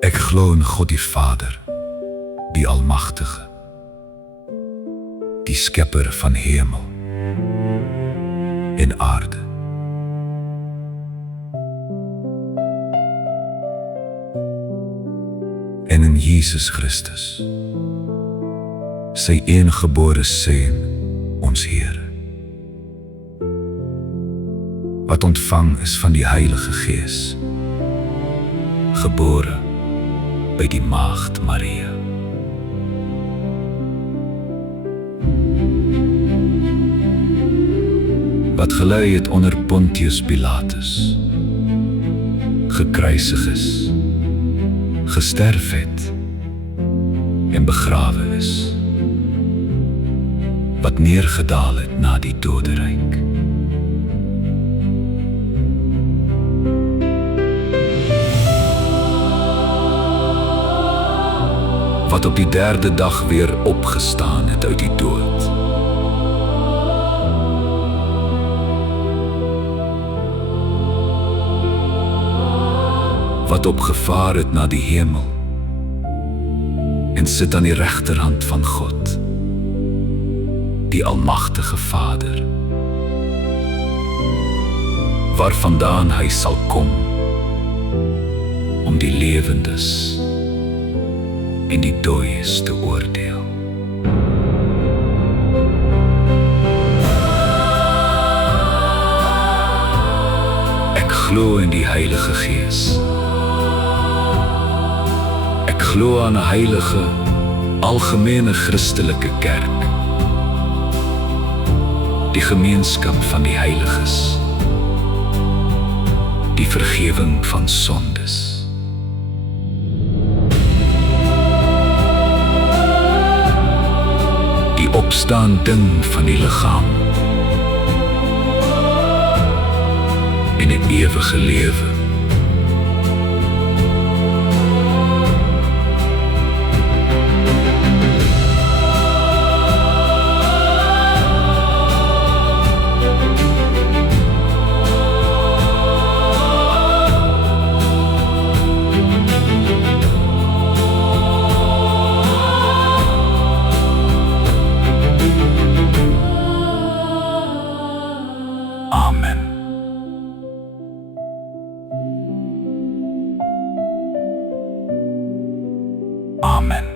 Ek glo in God die Vader, die Almagtige, die Skepper van hemel en aarde. En in Jesus Christus, sy engebore Seun, ons Here, wat ontvang is van die Heilige Gees, gebore by die Maagd Maria. Wat gelei het onder Pontius Pilatus, gekruisig is, gesterf het en begrawe is, wat neergedaal het na die doderyk. Wat op die derde dag weer opgestaan het uit die dood. Wat opgevaar het na die hemel en sit aan die regterhand van God, die Almagtige Vader, waarvandaan hy sal kom om die lewendes en die dooies te oordeel. Ek glo in die Heilige Gees. Ek glo aan 'n heilige, algemene Christelike kerk, die gemeenskap van die heiliges, die vergewing van sondes, die opstanding van die liggaam en 'n ewige lewe. Amen. Amen.